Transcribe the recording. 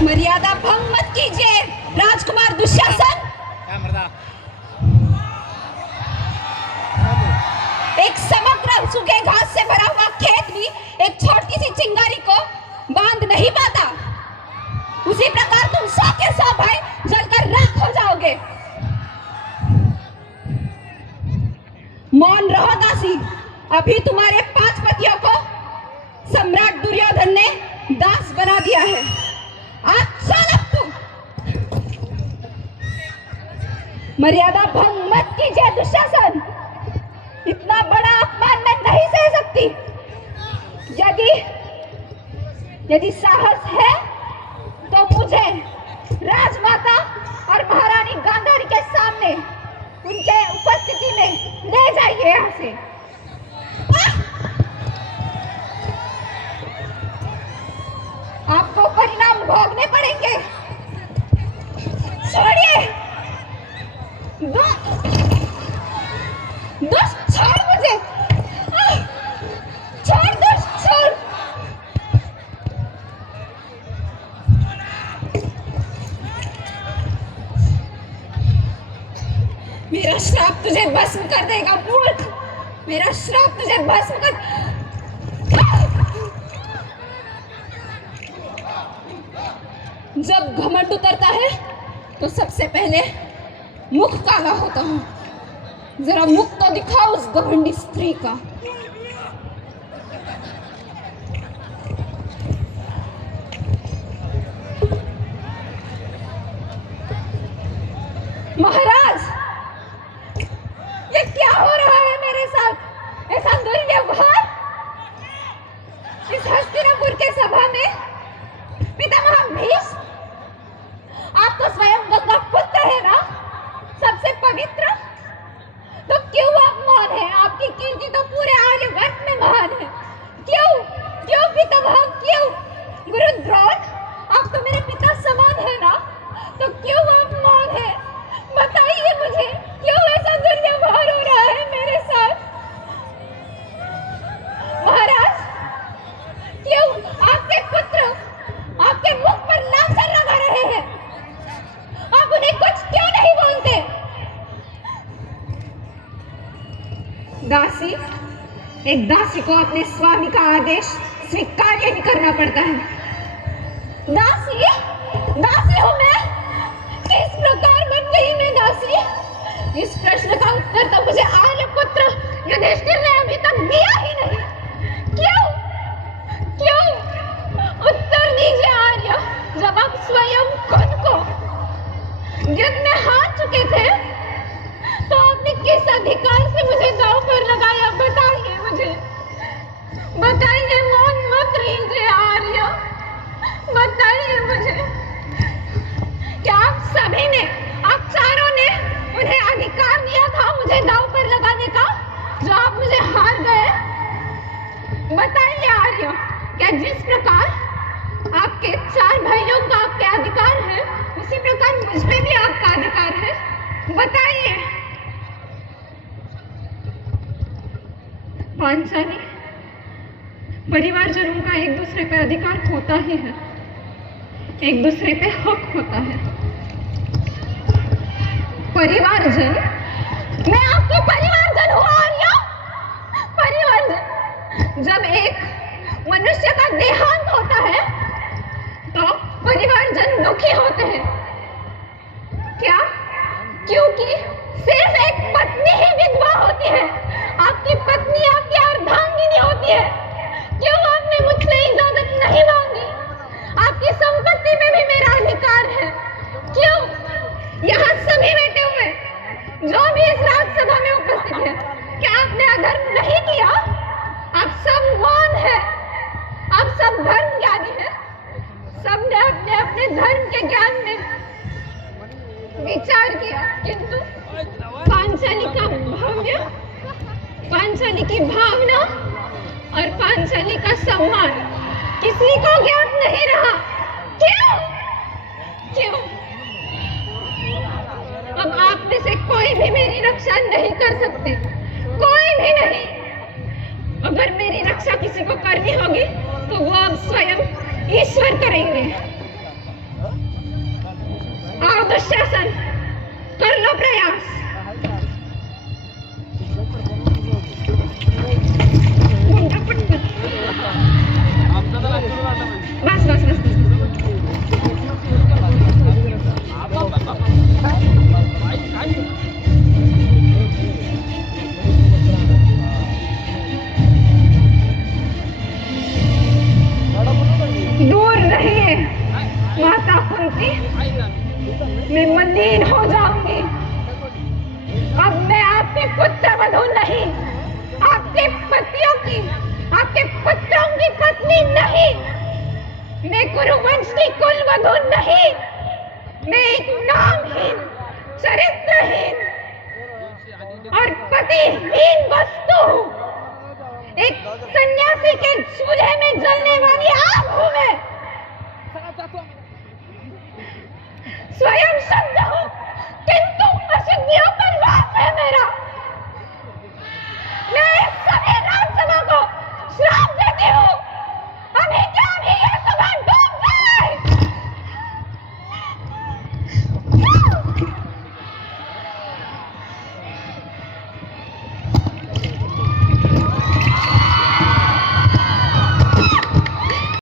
मर्यादा भंग मत कीजिए राजकुमार दुशासन। एक समग्र सूखे घास से भरा हुआ खेत भी एक छोटी सी चिंगारी को बांध नहीं पाता। उसी प्रकार तुम 100 के 100 भाई जलकर राख हो जाओगे। मौन रहो दासी। अभी तुम्हारे 5 पतियों को सम्राट दुर्योधन ने दास बना दिया है। आज चलो तुम। मर्यादा भंग मत कीजिए दुशासन। इतना बड़ा अपमान मैं नहीं सह सकती। यदि साहस है तो मुझे राजमाता और महारानी गांधारी के सामने उनके उपस्थिति में ले जाइए यहाँ से। आपको परिणाम भोगने पड़ेंगे। छोड़िए दुष्ट, छोड़ मुझे। छोड़ दुष्ट, छोड़। मेरा श्राप तुझे भस्म कर देगा मूर्ख। मेरा श्राप तुझे भस्म कर। जब घमंड उतरता है तो सबसे पहले मुख काला होता हूँ। जरा मुख तो दिखाओ उस घमंडी स्त्री का। महाराज, ये क्या हो रहा है मेरे साथ? ऐसा दुर्व्यवहार इस हस्तिनापुर के सभा में। पितामह भीष्म, आप तो स्वयं गंगा पुत्र है ना, सबसे पवित्र। तो क्यों आप मौन है? आपकी कीर्ति तो पूरे आर्यवर्त में महान है। क्यों पितामह, क्यों? गुरु द्रोण, आप तो मेरे पिता समान है ना, तो क्यों आप मौन है? बताइए मुझे, क्यों ऐसा दुर्व्यवहार हो रहा है मेरे साथ? महाराज, क्यों आपके पुत्र आपके मुख पर लांछन लगा रहे हैं? आप उन्हें कुछ क्यों नहीं बोलते? दासी, एक दासी को अपने स्वामी का आदेश स्वीकार नहीं करना पड़ता है। दासी हूँ मैं? किस प्रकार बन गई मैं दासी? इस प्रश्न का उत्तर तो मुझे आर्यपुत्र युधिष्ठिर ने अभी तक दिया ही नहीं। क्यों? उत्तर दीजिए आर्य। जब आप स्वयं खुद को युद्ध में हार चुके थे तो आपने किस अधिकार से मुझे दांव पर लगाया? बताइए मुझे, बताइए। मौन मत रहिए आर्य, बताइए मुझे। क्या आप सभी ने, आप चारों ने उन्हें अधिकार दिया था मुझे दांव पर लगाने का, जो आप मुझे हार गए? बताइए आर्य, क्या जिस प्रकार आपके 4 भाइयों का आपके अधिकार है, उसी प्रकार मुझ पे भी आपका अधिकार है? बताइए। पांचाली, परिवारजनों का एक दूसरे पे अधिकार होता ही है, एक दूसरे पे हक होता है। परिवारजन? मैं आपकी परिवारजन हूँ आर्य? परिवारजन? जब एक मनुष्य का देहांत होता है तो परिवारजन दुखी होते हैं। क्या? क्योंकि सिर्फ एक पत्नी ही विधवा होती है। आपकी पत्नी आपकी अर्धांगिनी होती है। क्यों आपने मुझसे इजाजत नहीं मांगी? आपकी संपत्ति में भी मेरा अधिकार है। क्यों? यहाँ सभी बैठे हुए जो भी इस राजसभा में उपस्थित है, क्या आपने अधर्म नहीं किया? आप सब मौन है, आप सब धर्म ज्ञानी है। सबने अपने अपने धर्म के ज्ञान में विचार किया, किंतु पांचाली की भावना और पांचाली का सम्मान किसी को ज्ञात नहीं रहा। क्यों? अब आप में से कोई भी मेरी रक्षा नहीं कर सकते, कोई भी नहीं। अगर मेरी रक्षा किसी को करनी होगी तो वो अब स्वयं ईश्वर करेंगे। दुशासन, कर लो प्रयास। गुंडा पटकन। बस बस बस बस दूर रहिए माता कुंती, मैं मलिन हो जाऊंगी। अब मैं आपके पुत्र वधू नहीं, आपके पतियों की, आपके पुत्रों की पत्नी नहीं, मैं कुरुवंश की कुल वधू नहीं, मैं एक नामहीन, चरित्रहीन और पतिहीन वस्तु हूँ। एक सन्यासी के चूल्हे में जलने वाली आग हूँ मैं।